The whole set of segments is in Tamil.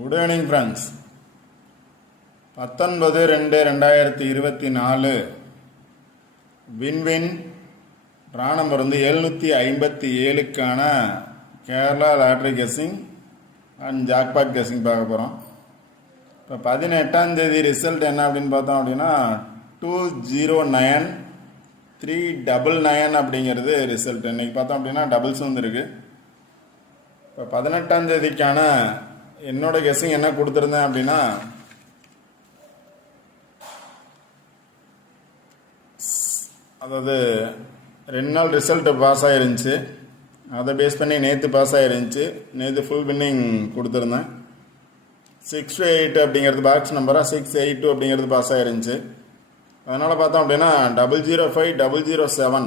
Good evening friends. 19/2/2024 win win draw number 757க்கான Kerala lottery guessing and jackpot guessing பார்க்க போகிறோம். இப்போ 18ஆம் தேதி ரிசல்ட் என்ன அப்படின்னு பார்த்தோம் அப்படின்னா 209399 அப்படிங்கிறது ரிசல்ட். இன்றைக்கி பார்த்தோம் அப்படின்னா டபுள்ஸ் வந்துருக்கு. இப்போ 18ஆம் தேதிக்கான என்னோட கெஸ்ஸிங் என்ன கொடுத்துருந்தேன் அப்படின்னா அதாவது 2 நாள் ரிசல்ட்டு பாஸ் ஆகிருந்துச்சு. அதை பேஸ் பண்ணி நேற்று பாஸ் ஆகிருந்துச்சு. நேற்று ஃபுல் வின்னிங் கொடுத்துருந்தேன். 628 அப்படிங்கிறது பாக்ஸ் நம்பராக 682 அப்படிங்கிறது பாஸ் ஆகிருந்துச்சு. அதனால் பார்த்தோம் அப்படின்னா 005007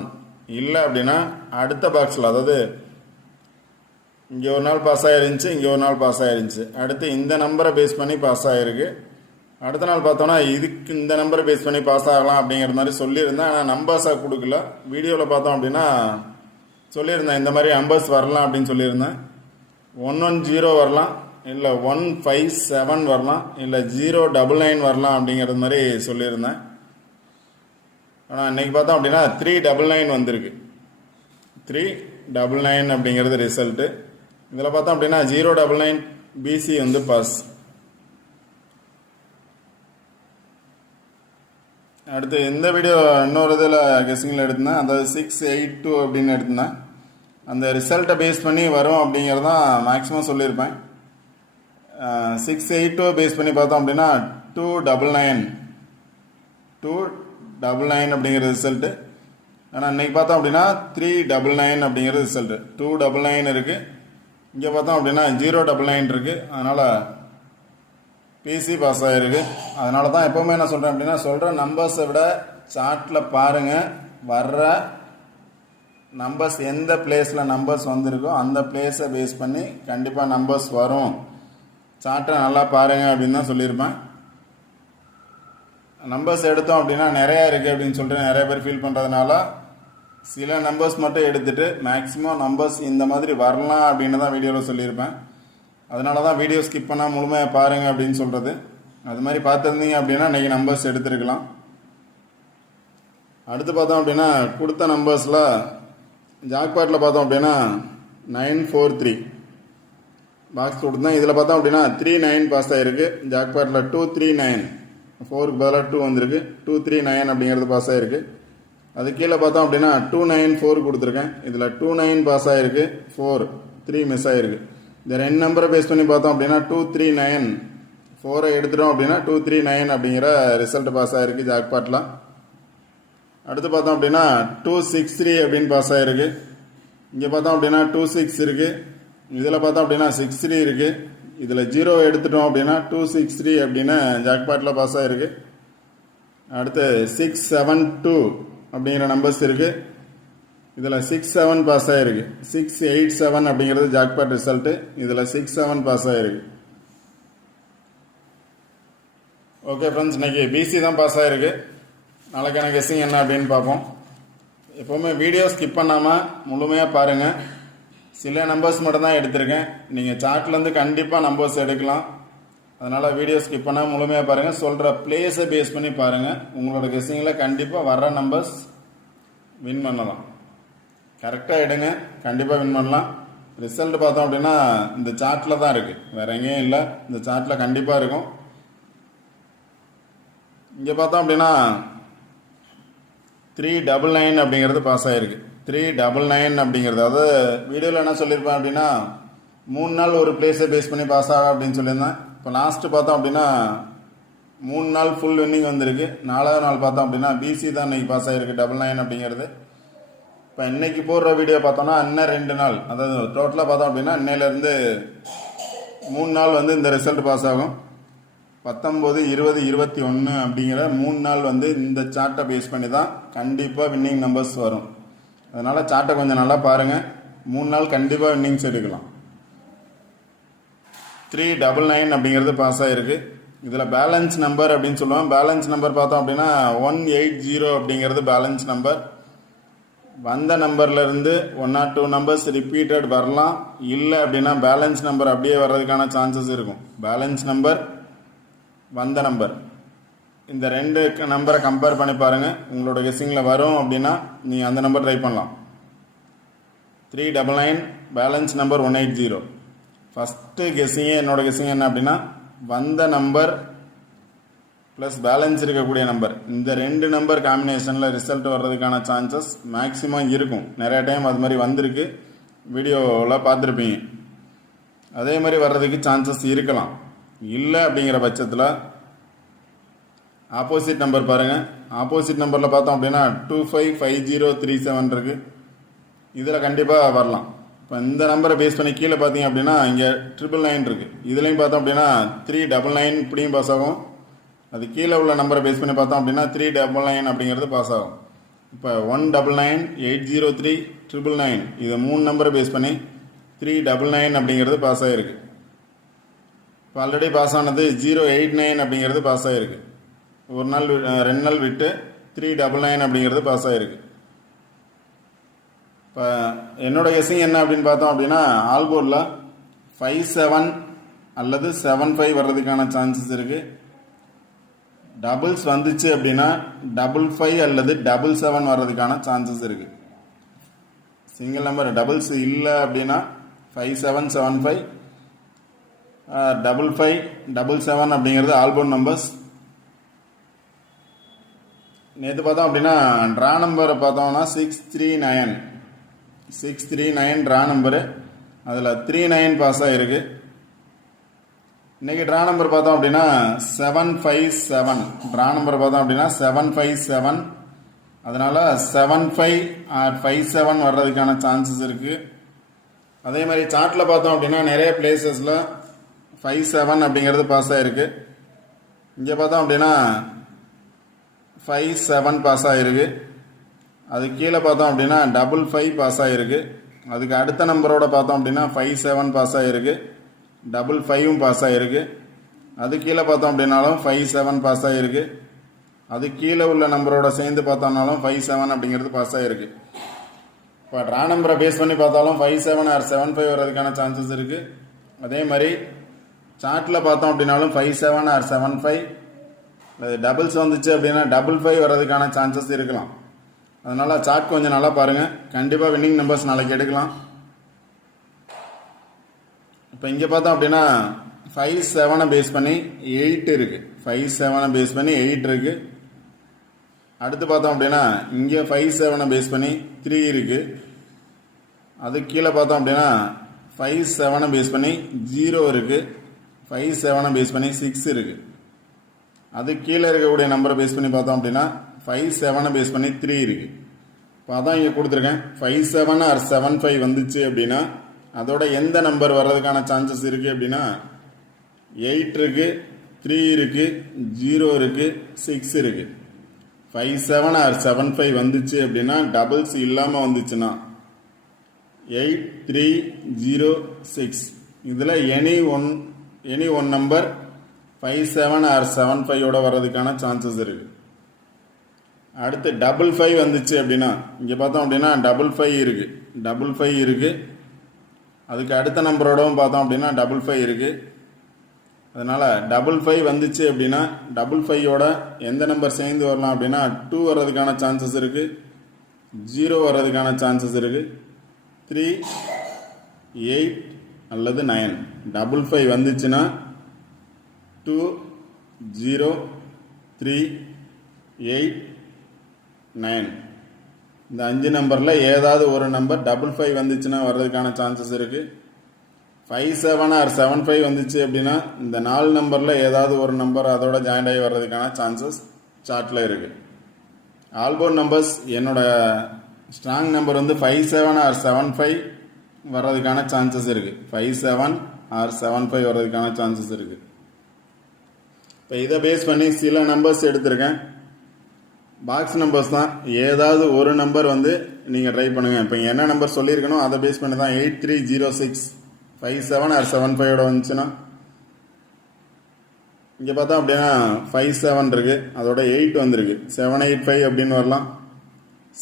இல்லை அப்படின்னா அடுத்த பாக்ஸில், அதாவது இங்கே ஒரு நாள் பாஸ் ஆகிருந்துச்சு, இங்கே ஒரு நாள் பாஸ் ஆகிருந்துச்சு, அடுத்து இந்த நம்பரை பேஸ் பண்ணி பாஸ் ஆகிருக்கு. அடுத்த நாள் பார்த்தோன்னா இதுக்கு இந்த நம்பரை பேஸ் பண்ணி பாஸ் ஆகலாம் அப்படிங்கிற மாதிரி சொல்லியிருந்தேன். ஆனால் நம்பர்ஸாக கொடுக்கல. வீடியோவில் பார்த்தோம் அப்படின்னா சொல்லியிருந்தேன் இந்த மாதிரி நம்பர்ஸ் வரலாம் அப்படின்னு சொல்லியிருந்தேன். 110 வரலாம், இல்லை 157 வரலாம், இல்லை 099 வரலாம் அப்படிங்கிறது மாதிரி சொல்லியிருந்தேன். ஆனால் இன்றைக்கி பார்த்தோம் அப்படின்னா 399 வந்திருக்கு. 399 அப்படிங்கிறது ரிசல்ட்டு. இதில் பார்த்தோம் அப்படின்னா 099 பிசி வந்து பாஸ். அடுத்து இந்த வீடியோ இன்னொரு இதில் கெஸ்ஸிங்கில் எடுத்திருந்தேன், அதாவது 682 அப்படின்னு எடுத்திருந்தேன். அந்த ரிசல்ட்டை பேஸ் பண்ணி வரும் அப்படிங்கிறது தான் மேக்ஸிமம் சொல்லியிருப்பேன். 682 பேஸ் பண்ணி பார்த்தோம் அப்படின்னா 299 அப்படிங்கிற ரிசல்ட்டு. ஆனால் இன்றைக்கி பார்த்தோம் அப்படின்னா 399 அப்படிங்கிற ரிசல்ட்டு. 299 இருக்குது. இங்கே பார்த்தோம் அப்படின்னா 099 இருக்குது. அதனால் பிசி பாஸ் ஆகிருக்கு. அதனால தான் எப்போவுமே என்ன சொல்கிறேன் அப்படின்னா, சொல்கிற நம்பர்ஸை விட சார்ட்டில் பாருங்கள், வர்ற நம்பர்ஸ் எந்த பிளேஸில் நம்பர்ஸ் வந்திருக்கோ அந்த பிளேஸை பேஸ் பண்ணி கண்டிப்பாக நம்பர்ஸ் வரும், சார்ட்டை நல்லா பாருங்கள் அப்படின்னு தான் சொல்லியிருப்பேன். நம்பர்ஸ் எடுத்தோம் அப்படின்னா நிறையா இருக்குது அப்படின்னு சொல்லிட்டு நிறைய பேர் ஃபீல் பண்ணுறதுனால சில நம்பர்ஸ் மட்டும் எடுத்துகிட்டு மேக்ஸிமம் நம்பர்ஸ் இந்த மாதிரி வரலாம் அப்படின்னு தான் வீடியோவில் சொல்லியிருப்பேன். அதனால தான் வீடியோ ஸ்கிப் பண்ணால் முழுமையாக பாருங்கள் அப்படின்னு சொல்கிறது. அது மாதிரி பார்த்துருந்தீங்க அப்படின்னா இன்றைக்கி நம்பர்ஸ் எடுத்துருக்கலாம். அடுத்து பார்த்தோம் அப்படின்னா கொடுத்த நம்பர்ஸில் ஜாக்பாட்டில் பார்த்தோம் அப்படின்னா 943 பாக்ஸ் கொடுத்தேன். இதில் பார்த்தோம் அப்படின்னா 39 பாஸ் ஆகிருக்கு. ஜாக்பாட்டில் 239, 4க்கு பதிலாக 2 வந்திருக்கு. 239 அப்படிங்கிறது பாஸ் ஆகிருக்கு. அது கீழே பார்த்தோம் அப்படின்னா 294 கொடுத்துருக்கேன். இதில் 29 பாஸ் ஆகிருக்கு, 3 மிஸ் ஆகிருக்கு. இந்த 2 நம்பரை பேஸ் பண்ணி பார்த்தோம் அப்படின்னா 239, 4 எடுத்துட்டோம் அப்படின்னா 239 அப்படிங்கிற ரிசல்ட் பாஸ் ஆகிருக்கு ஜாக்பாட்டில். அடுத்து பார்த்தோம் அப்படின்னா 263 அப்படின்னு பாஸ் ஆகிருக்கு. இங்கே பார்த்தோம் அப்படின்னா 26 இருக்குது. இதில் பார்த்தோம் அப்படின்னா 63 இருக்குது. இதில் 0 எடுத்துட்டோம் அப்படின்னா 263 அப்படின்னு ஜாக்பாட்டில் பாஸ் ஆகிருக்கு. அடுத்து 672 அப்படிங்கிற நம்பர்ஸ் இருக்குது. இதில் 67 பாஸ் ஆகிருக்கு. 687 அப்படிங்கிறது ஜாக்பாட் ரிசல்ட்டு. இதில் 67 பாஸ் ஆகிருக்கு. ஓகே ஃப்ரெண்ட்ஸ், இன்றைக்கி பிசி தான் பாஸ் ஆகிருக்கு. நாளைக்கான கெஸ்ஸிங் என்ன அப்படின்னு பார்ப்போம். எப்போவுமே வீடியோ ஸ்கிப் பண்ணாமல் முழுமையாக பாருங்கள். சில நம்பர்ஸ் மட்டும் தான் எடுத்திருக்கேன். நீங்கள் சார்ட்லேருந்து கண்டிப்பாக நம்பர்ஸ் எடுக்கலாம். அதனால் வீடியோ ஸ்கிப் பண்ணால் முழுமையாக பாருங்கள். சொல்கிற பிளேஸை பேஸ் பண்ணி பாருங்கள். உங்களோட கெஸ்ஸிங்கில் கண்டிப்பாக வர்ற நம்பர்ஸ் வின் பண்ணலாம். கரெக்டாக எடுங்க, கண்டிப்பாக வின் பண்ணலாம். ரிசல்ட் பார்த்தோம் அப்படின்னா இந்த சார்ட்டில் தான் இருக்குது, வேறு எங்கேயும் இல்லை. இந்த சார்ட்டில் கண்டிப்பாக இருக்கும். இங்கே பார்த்தோம் அப்படின்னா 399 அப்படிங்கிறது பாஸ் ஆகிருக்கு. 399 அப்படிங்கிறது, அதாவது வீடியோவில் என்ன சொல்லியிருப்பேன் அப்படின்னா 3 நாள் ஒரு பிளேஸை பேஸ் பண்ணி பாஸ் ஆகும் அப்படின்னு சொல்லியிருந்தேன். இப்போ லாஸ்ட்டு பார்த்தோம் அப்படின்னா 3 நாள் ஃபுல் வின்னிங் வந்திருக்கு. 4வது நாள் பார்த்தோம் அப்படின்னா பிசி தான் இன்றைக்கி பாஸ் ஆகிருக்கு 99 அப்படிங்கிறது. இப்போ இன்றைக்கி போடுற வீடியோ பார்த்தோன்னா இன்னும் 2 நாள், அதாவது டோட்டலாக பார்த்தோம் அப்படின்னா இன்னையிலேருந்து 3 நாள் வந்து இந்த ரிசல்ட் பாஸ் ஆகும். 19, 20, 21 அப்படிங்கிற 3 நாள் வந்து இந்த சார்ட்டை பேஸ் பண்ணி தான் கண்டிப்பாக வின்னிங் நம்பர்ஸ் வரும். அதனால் சார்ட்டை கொஞ்சம் நல்லா பாருங்கள். 3 நாள் கண்டிப்பாக வின்னிங்ஸ் எடுக்கலாம். 399 அப்படிங்கிறது பாஸ் ஆகிருக்கு. இதில் பேலன்ஸ் நம்பர் அப்படின்னு சொல்லுவோம். பேலன்ஸ் நம்பர் பார்த்தோம் அப்படின்னா 180 அப்படிங்கிறது பேலன்ஸ் நம்பர். வந்த நம்பர்லேருந்து 1 or 2 நம்பர்ஸ் ரிப்பீட்டட் வரலாம். இல்லை அப்படின்னா பேலன்ஸ் நம்பர் அப்படியே வர்றதுக்கான சான்சஸ் இருக்கும். பேலன்ஸ் நம்பர், வந்த நம்பர், இந்த ரெண்டு நம்பரை கம்பேர் பண்ணி பாருங்கள். உங்களோட கெஸ்ஸிங்கில் வரும் அப்படின்னா நீங்கள் அந்த நம்பர் ட்ரை பண்ணலாம். 399 பேலன்ஸ் நம்பர் 180. ஃபஸ்ட்டு கெஸ்ஸிங்கே என்னோட கெஸ்ஸிங் என்ன அப்படின்னா வந்த நம்பர் ப்ளஸ் பேலன்ஸ் இருக்கக்கூடிய நம்பர், இந்த ரெண்டு நம்பர் காம்பினேஷனில் ரிசல்ட் வர்றதுக்கான சான்சஸ் மேக்ஸிமம் இருக்கும். நிறைய டைம் அது மாதிரி வந்திருக்கு, வீடியோவில் பார்த்துருப்பீங்க. அதே மாதிரி வர்றதுக்கு சான்சஸ் இருக்கலாம். இல்லை அப்படிங்கிற பட்சத்தில் ஆப்போசிட் நம்பர் பாருங்கள். ஆப்போசிட் நம்பரில் பார்த்தோம் அப்படின்னா 255037 இருக்குது. இதில் கண்டிப்பாக வரலாம். இப்போ இந்த நம்பரை பேஸ் பண்ணி கீழே பார்த்தீங்க அப்படின்னா இங்கே 999 இருக்குது. இதுலேயும் பார்த்தோம் அப்படின்னா 399 இப்படியும் பாஸ் ஆகும். அது கீழே உள்ள நம்பரை பேஸ் பண்ணி பார்த்தோம் அப்படின்னா 399 அப்படிங்கிறது பாஸ் ஆகும். இப்போ 199 803 999 இதை 3 நம்பரை பேஸ் பண்ணி 399 அப்படிங்கிறது பாஸ் ஆகிருக்கு. இப்போ ஆல்ரெடி பாஸ் ஆனது 089 அப்படிங்கிறது பாஸ் ஆகிருக்கு. ஒரு நாள் 2 நாள் விட்டு 399 அப்படிங்கிறது பாஸ் ஆகிருக்கு. இப்போ என்னோட கெஸ்ஸிங் என்ன அப்படின்னு பார்த்தோம் அப்படின்னா ஆல்போர்டில் 57 அல்லது 75 வர்றதுக்கான சான்சஸ் இருக்குது. டபுள்ஸ் வந்துச்சு அப்படின்னா 55 அல்லது 77 வர்றதுக்கான சான்சஸ் இருக்குது. சிங்கிள் நம்பர் டபுள்ஸ் இல்லை அப்படின்னா 5775 55 77 அப்படிங்கிறது ஆல்போர்ட் நம்பர்ஸ். நேற்று பார்த்தோம் அப்படின்னா ட்ரா நம்பரை பார்த்தோம்னா 639 ட்ரா நம்பரு, அதில் 39 பாஸ் ஆகிருக்கு. இன்றைக்கி ட்ரா நம்பர் பார்த்தோம் அப்படின்னா 757. ட்ரா நம்பர் பார்த்தோம் அப்படின்னா 757. அதனால் 75 or 57 வர்றதுக்கான சான்சஸ் இருக்குது. அதே மாதிரி சார்ட்டில் பார்த்தோம் அப்படின்னா நிறைய பிளேசஸில் 57 அப்படிங்கிறது பாஸ் ஆகிருக்கு. இங்கே பார்த்தோம் அப்படின்னா 57 பாஸ் ஆகிருக்கு. அது கீழே பார்த்தோம் அப்படின்னா 55 பாஸ் ஆகிருக்கு. அதுக்கு அடுத்த நம்பரோட பார்த்தோம் அப்படின்னா 57 பாஸ் ஆகிருக்கு. 55 பாஸ் ஆகிருக்கு. அது கீழே பார்த்தோம் அப்படின்னாலும் 57 பாஸ் ஆகிருக்கு. அது கீழே உள்ள நம்பரோட சேர்ந்து பார்த்தோம்னாலும் 57 அப்படிங்கிறது பாஸ் ஆகிருக்கு. இப்போ ட்ரா நம்பரை பேஸ் பண்ணி பார்த்தாலும் 57 or 75 வர்றதுக்கான சான்சஸ் இருக்குது. அதே மாதிரி சார்ட்டில் பார்த்தோம் அப்படின்னாலும் 57 or 75. அது டபுள்ஸ் வந்துச்சு அப்படின்னா 55 வர்றதுக்கான சான்சஸ் இருக்கலாம். அதனால் சார்ட் கொஞ்சம் நல்லா பாருங்கள். கண்டிப்பாக வின்னிங் நம்பர்ஸ் நாளைக்கு எடுக்கலாம். இப்போ இங்கே பார்த்தோம் அப்படின்னா 57 பேஸ் பண்ணி 8 இருக்குது. 57 பேஸ் பண்ணி 8 இருக்குது. அடுத்து பார்த்தோம் அப்படின்னா இங்கே 57 பேஸ் பண்ணி 3 இருக்குது. அது கீழே பார்த்தோம் அப்படின்னா 57 பேஸ் பண்ணி 0 இருக்குது. 57 பேஸ் பண்ணி 6 இருக்குது. அது கீழே இருக்கக்கூடிய நம்பரை பேஸ் பண்ணி பார்த்தோம் அப்படின்னா 57 பேஸ் பண்ணி 3 இருக்குது. இப்போ அதான் இங்கே கொடுத்துருக்கேன். 57 or 75 வந்துச்சு அப்படின்னா அதோட எந்த நம்பர் வர்றதுக்கான சான்சஸ் இருக்குது அப்படின்னா 8 இருக்குது, 3 இருக்குது, 0 இருக்குது, 6 இருக்குது. 57 or 75 வந்துச்சு அப்படின்னா டபுள்ஸ் இல்லாமல் வந்துச்சுன்னா 8, 3, 0, 6 இதில் எனி ஒன் நம்பர் 57 or 75 வர்றதுக்கான சான்சஸ் இருக்குது. அடுத்து 55 வந்துச்சு அப்படின்னா இங்கே பார்த்தோம் அப்படின்னா 55 இருக்குது. 55 இருக்குது. அதுக்கு அடுத்த நம்பரோடவும் பார்த்தோம் அப்படின்னா 55 இருக்குது. அதனால் 55 வந்துச்சு அப்படின்னா 55 எந்த நம்பர் சேர்ந்து வரலாம் அப்படின்னா 2 வர்றதுக்கான சான்சஸ் இருக்குது. 0 வர்றதுக்கான சான்சஸ் இருக்குது. 3, 8 அல்லது 9. 55 வந்துச்சுன்னா 2, 0, 3, 8, 9 இந்த 5 நம்பரில் ஏதாவது ஒரு நம்பர் 55 வந்துச்சுன்னா வர்றதுக்கான சான்சஸ் இருக்குது. 57 or 75 வந்துச்சு அப்படின்னா இந்த 4 நம்பரில் ஏதாவது ஒரு நம்பர் அதோட ஜாயின் ஆகி வர்றதுக்கான சான்சஸ் சார்ட்டில் இருக்குது. ஆல்போர்ட் நம்பர்ஸ் என்னோட ஸ்ட்ராங் நம்பர் வந்து 57 or 75 வர்றதுக்கான சான்சஸ் இருக்குது. 57 or 75 வர்றதுக்கான சான்சஸ் இருக்குது. இப்போ இதை பேஸ் பண்ணி சில நம்பர்ஸ் எடுத்திருக்கேன். பாக்ஸ் நம்பர்ஸ் தான். ஏதாவது ஒரு நம்பர் வந்து நீங்கள் ட்ரை பண்ணுங்கள். இப்போ என்ன நம்பர் சொல்லியிருக்கணும் அதை பேஸ் பண்ணி தான் 8306 57 or 75 வந்துச்சுன்னா இங்கே பார்த்தா அப்படின்னா 57 இருக்குது. அதோட 8 வந்திருக்கு. 785 அப்படின்னு வரலாம்.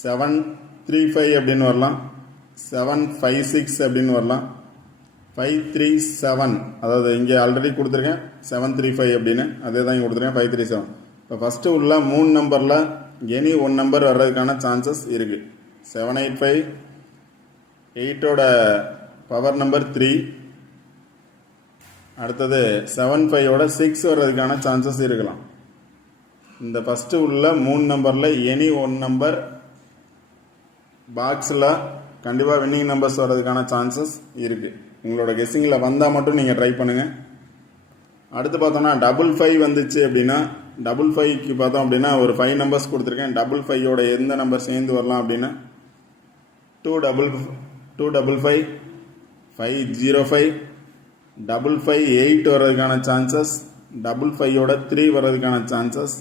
7 735 அப்படின்னு வரலாம், 756 அப்படின்னு வரலாம், 537, அதாவது இங்கே ஆல்ரெடி கொடுத்துருக்கேன் 735 அப்படின்னு, அதே தான் இங்கே கொடுத்துருக்கேன் 537. இப்போ ஃபஸ்ட்டு உள்ள 3 நம்பரில் எனி 1 நம்பர் வர்றதுக்கான சான்சஸ் இருக்குது. 785, 8ஓட பவர் நம்பர் 3, அடுத்தது 75ஓட 6 வர்றதுக்கான சான்சஸ் இருக்கலாம். இந்த ஃபஸ்ட்டு உள்ள 3 நம்பரில் எனி 1 நம்பர் பாக்ஸில் கண்டிப்பாக வின்னிங் நம்பர்ஸ் வர்றதுக்கான சான்சஸ் இருக்குது. உங்களோட கெஸ்ஸிங்கில் வந்தால் மட்டும் நீங்கள் ட்ரை பண்ணுங்கள். அடுத்து பார்த்தோம்னா 555 வந்துச்சு அப்படின்னா, 555க்கு பார்த்தோம் அப்படின்னா ஒரு 5 நம்பர்ஸ் கொடுத்துருக்கேன். 555ஓட எந்த நம்பர் சேர்ந்து வரலாம் அப்படின்னா 255, 505, 558 வர்றதுக்கான சான்சஸ், 55ஓட 3 வர்றதுக்கான சான்சஸ்,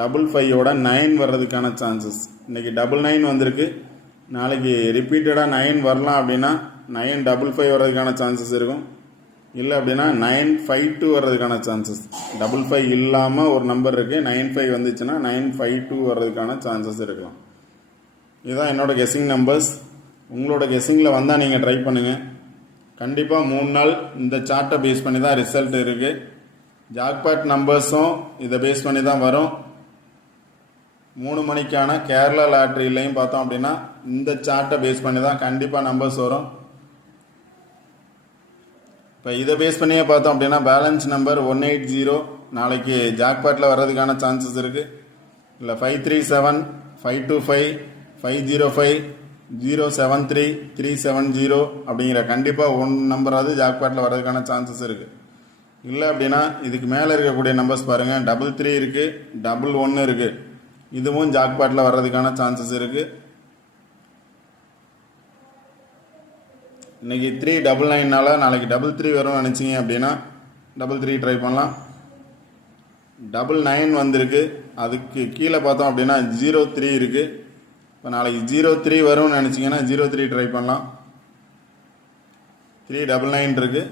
55ஓட 9 வர்றதுக்கான சான்சஸ். இன்றைக்கி 99 வந்திருக்கு, நாளைக்கு ரிப்பீட்டடாக 9 வரலாம் அப்படின்னா 955 வர்றதுக்கான சான்சஸ் இருக்கும். இல்லை அப்படின்னா 952 வர்றதுக்கான சான்சஸ். 55 இல்லாமல் ஒரு நம்பர் இருக்குது, 95 வந்துச்சுன்னா 952 வர்றதுக்கான சான்சஸ் இருக்கலாம். இதுதான் என்னோடய கெஸ்ஸிங் நம்பர்ஸ். உங்களோட கெஸ்ஸிங்கில் வந்தால் நீங்கள் ட்ரை பண்ணுங்கள். கண்டிப்பாக 3 நாள் இந்த சார்ட்டை பேஸ் பண்ணி தான் ரிசல்ட் இருக்குது. ஜாக்பாட் நம்பர்ஸும் இதை பேஸ் பண்ணி தான் வரும். 3 மணிக்கான கேரளா லாட்ரிலையும் பார்த்தோம் அப்படின்னா இந்த சார்ட்டை பேஸ் பண்ணி தான் கண்டிப்பாக நம்பர்ஸ் வரும். இப்போ இதை பேஸ் பண்ணியே பார்த்தோம் அப்படின்னா பேலன்ஸ் நம்பர் 180 நாளைக்கு ஜாக்பாட்டில் வர்றதுக்கான சான்சஸ் இருக்குது. இல்லை 537, 525, 505, 073, 370 அப்படிங்கிற கண்டிப்பாக 1 நம்பராவது ஜாக்பாட்டில் வர்றதுக்கான சான்சஸ் இருக்குது. இல்லை அப்படின்னா இதுக்கு மேலே இருக்கக்கூடிய நம்பர்ஸ் பாருங்கள், 33 இருக்குது, 11 இருக்குது, இதுவும் ஜாக்பாட்டில் வர்றதுக்கான சான்சஸ் இருக்குது. இன்றைக்கி 399னால நாளைக்கு 33 வரும்னு நினச்சிங்க அப்படின்னா 33 ட்ரை பண்ணலாம். 99 வந்திருக்கு, அதுக்கு கீழே பார்த்தோம் அப்படின்னா 03 இருக்குது. இப்போ நாளைக்கு 03 வரும்னு நினச்சிங்கன்னா 03 ட்ரை பண்ணலாம். 399 இருக்குது,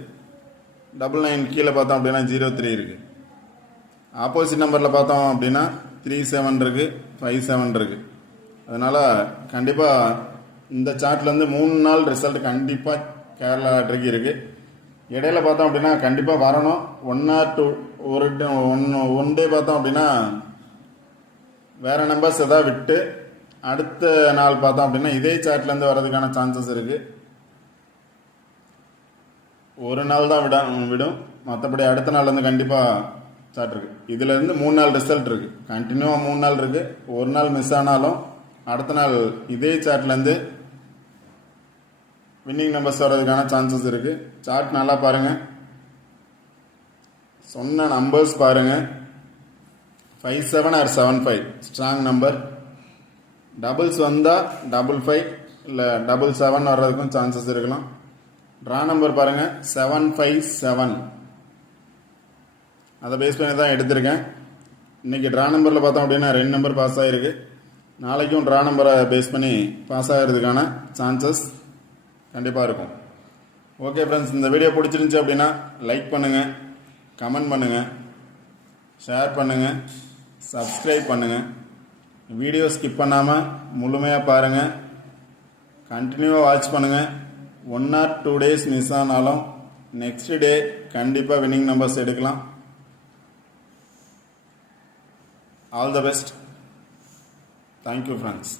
99 கீழே பார்த்தோம் அப்படின்னா 03 இருக்குது. ஆப்போசிட் நம்பரில் பார்த்தோம் அப்படின்னா 37 இருக்குது, 57 இருக்குது. அதனால் கண்டிப்பாக இந்த சார்ட்லேருந்து 3 நாள் ரிசல்ட் கண்டிப்பாக கேரளா லாட்ரிக்கு இருக்குது. இடையில பார்த்தோம் அப்படின்னா கண்டிப்பாக வரணும். 1 or 2 ஒன் டே பார்த்தோம் அப்படின்னா வேறு நம்பர்ஸ் எதாவது விட்டு அடுத்த நாள் பார்த்தோம் அப்படின்னா இதே சார்ட்லேருந்து வர்றதுக்கான சான்சஸ் இருக்குது. ஒரு நாள் தான் விடும், மற்றபடி அடுத்த நாள் வந்து கண்டிப்பாக சார்ட் இருக்குது. இதிலேருந்து 3 நாள் ரிசல்ட் இருக்குது. கண்டினியூவாக 3 நாள் இருக்குது. ஒரு நாள் மிஸ் ஆனாலும் அடுத்த நாள் இதே சார்ட்லேருந்து வின்னிங் நம்பர்ஸ் வர்றதுக்கான சான்சஸ் இருக்குது. சார்ட் நல்லா பாருங்கள், சொன்ன நம்பர்ஸ் பாருங்கள். 57 or 75 ஸ்ட்ராங் நம்பர். டபுள்ஸ் வந்தால் 55 இல்லை 77 வர்றதுக்கும் சான்சஸ் இருக்கலாம். ட்ரா நம்பர் பாருங்கள் 757, அதை பேஸ் பண்ணி தான் எடுத்திருக்கேன். இன்றைக்கி ட்ரா நம்பரில் பார்த்தோம் அப்படின்னா 2 நம்பர் பாஸ் ஆகிருக்கு. நாளைக்கும் ட்ரா நம்பரை பேஸ் பண்ணி பாஸ் ஆகிறதுக்கான சான்சஸ் கண்டிப்பாக இருக்கும். ஓகே ஃப்ரெண்ட்ஸ், இந்த வீடியோ பிடிச்சிருந்துச்சி அப்படின்னா லைக் பண்ணுங்கள், கமெண்ட் பண்ணுங்கள், ஷேர் பண்ணுங்கள், சப்ஸ்கிரைப் பண்ணுங்கள். வீடியோ ஸ்கிப் பண்ணாமல் முழுமையாக பாருங்கள், கண்டினியூவாக வாட்ச் பண்ணுங்கள். 1 or 2 days மிஸ் ஆனாலும் நெக்ஸ்ட் டே கண்டிப்பாக வின்னிங் நம்பர்ஸ் எடுக்கலாம். All the best. Thank you friends.